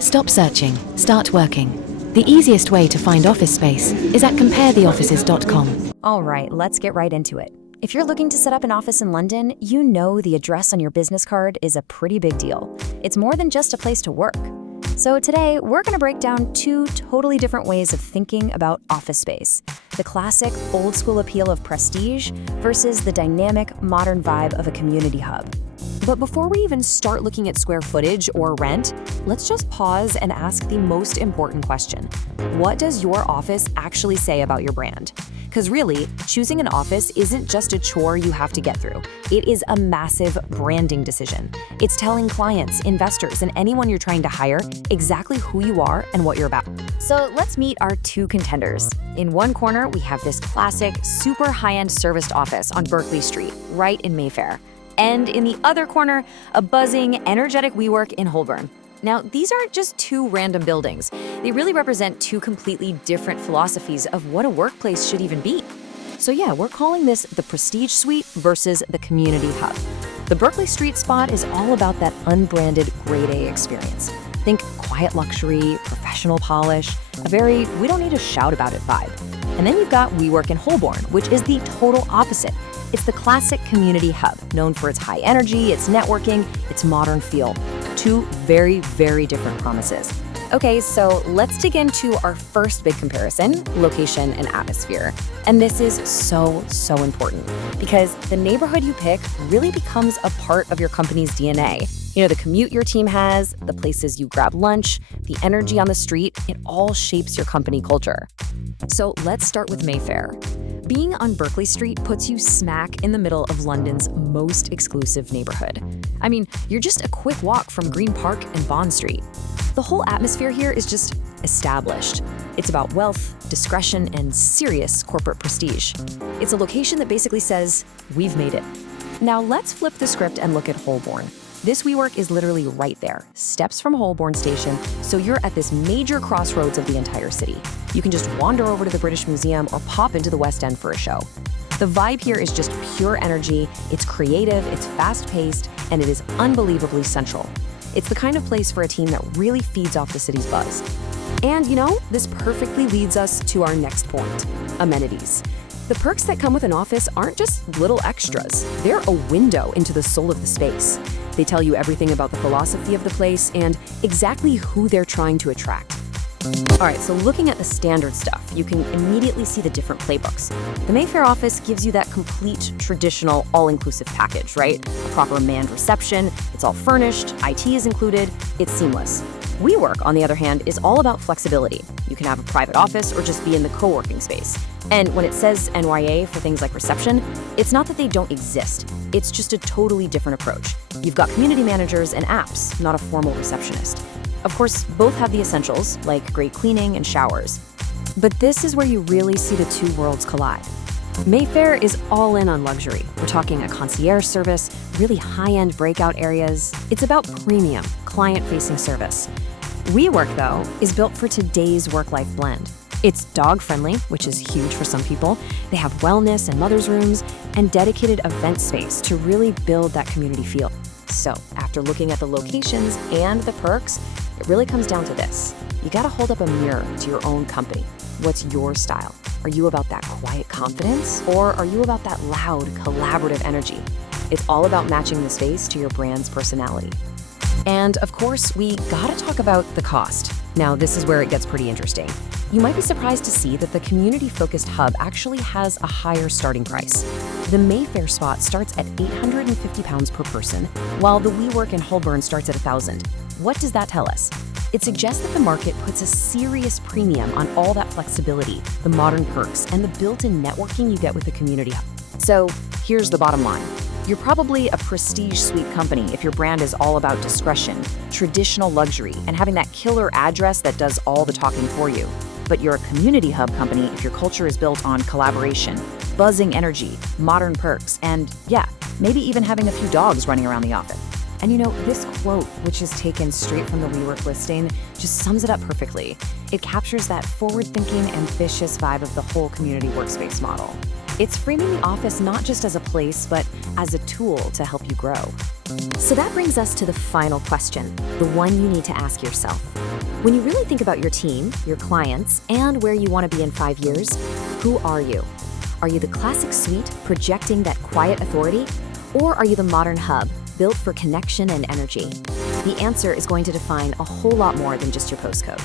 Stop searching, start working. The easiest way to find office space is at comparetheoffices.com. All right, let's get right into it. If you're looking to set up an office in London, you know the address on your business card is a pretty big deal. It's more than just a place to work. So today, we're going to break down two totally different ways of thinking about office space. The classic old-school appeal of prestige versus the dynamic, modern vibe of a community hub. But before we even start looking at square footage or rent, let's just pause and ask the most important question. What does your office actually say about your brand? Because really, choosing an office isn't just a chore you have to get through. It is a massive branding decision. It's telling clients, investors, and anyone you're trying to hire exactly who you are and what you're about. So let's meet our two contenders. In one corner, we have this classic, super high-end serviced office on Berkeley Street, right in Mayfair. And in the other corner, a buzzing, energetic WeWork in Holborn. Now, these aren't just two random buildings. They really represent two completely different philosophies of what a workplace should even be. So yeah, we're calling this the Prestige Suite versus the Community Hub. The Berkeley Street spot is all about that unbranded grade A experience. Think quiet luxury, professional polish, a very we don't need to shout about it vibe. And then you've got WeWork in Holborn, which is the total opposite. It's the classic community hub, known for its high energy, its networking, its modern feel. Two very, very different promises. Okay, so let's dig into our first big comparison, location and atmosphere. And this is so important because the neighborhood you pick really becomes a part of your company's DNA. You know, the commute your team has, the places you grab lunch, the energy on the street, it all shapes your company culture. So let's start with Mayfair. Being on Berkeley Street puts you smack in the middle of London's most exclusive neighborhood. I mean, you're just a quick walk from Green Park and Bond Street. The whole atmosphere here is just established. It's about wealth, discretion, and serious corporate prestige. It's a location that basically says, we've made it. Now let's flip the script and look at Holborn. This WeWork is literally right there, steps from Holborn Station, so you're at this major crossroads of the entire city. You can just wander over to the British Museum or pop into the West End for a show. The vibe here is just pure energy, it's creative, it's fast-paced, and it is unbelievably central. It's the kind of place for a team that really feeds off the city's buzz. And you know, this perfectly leads us to our next point, amenities. The perks that come with an office aren't just little extras, they're a window into the soul of the space. They tell you everything about the philosophy of the place and exactly who they're trying to attract. All right, so looking at the standard stuff, you can immediately see the different playbooks. The Mayfair office gives you that complete, traditional, all-inclusive package, right? A proper manned reception, it's all furnished, IT is included, it's seamless. WeWork, on the other hand, is all about flexibility. You can have a private office or just be in the co-working space. And when it says NYA for things like reception, it's not that they don't exist. It's just a totally different approach. You've got community managers and apps, not a formal receptionist. Of course, both have the essentials, like great cleaning and showers. But this is where you really see the two worlds collide. Mayfair is all in on luxury. We're talking a concierge service, really high-end breakout areas. It's about premium, client-facing service. WeWork, though, is built for today's work-life blend. It's dog-friendly, which is huge for some people. They have wellness and mother's rooms and dedicated event space to really build that community feel. So, after looking at the locations and the perks, it really comes down to this. You gotta hold up a mirror to your own company. What's your style? Are you about that quiet confidence, or are you about that loud, collaborative energy? It's all about matching the space to your brand's personality. And of course, we gotta talk about the cost. Now, this is where it gets pretty interesting. You might be surprised to see that the community-focused hub actually has a higher starting price. The Mayfair spot starts at £850 per person, while the WeWork in Holborn starts at $1,000. What does that tell us? It suggests that the market puts a serious premium on all that flexibility, the modern perks, and the built-in networking you get with the community hub. So here's the bottom line. You're probably a prestige suite company if your brand is all about discretion, traditional luxury, and having that killer address that does all the talking for you. But you're a community hub company if your culture is built on collaboration, buzzing energy, modern perks, and yeah, maybe even having a few dogs running around the office. And you know, this quote, which is taken straight from the WeWork listing, just sums it up perfectly. It captures that forward-thinking, ambitious vibe of the whole community workspace model. It's framing the office not just as a place, but as a tool to help you grow. So that brings us to the final question, the one you need to ask yourself. When you really think about your team, your clients, and where you want to be in 5 years, who are you? Are you the classic suite projecting that quiet authority? Or are you the modern hub built for connection and energy? The answer is going to define a whole lot more than just your postcode.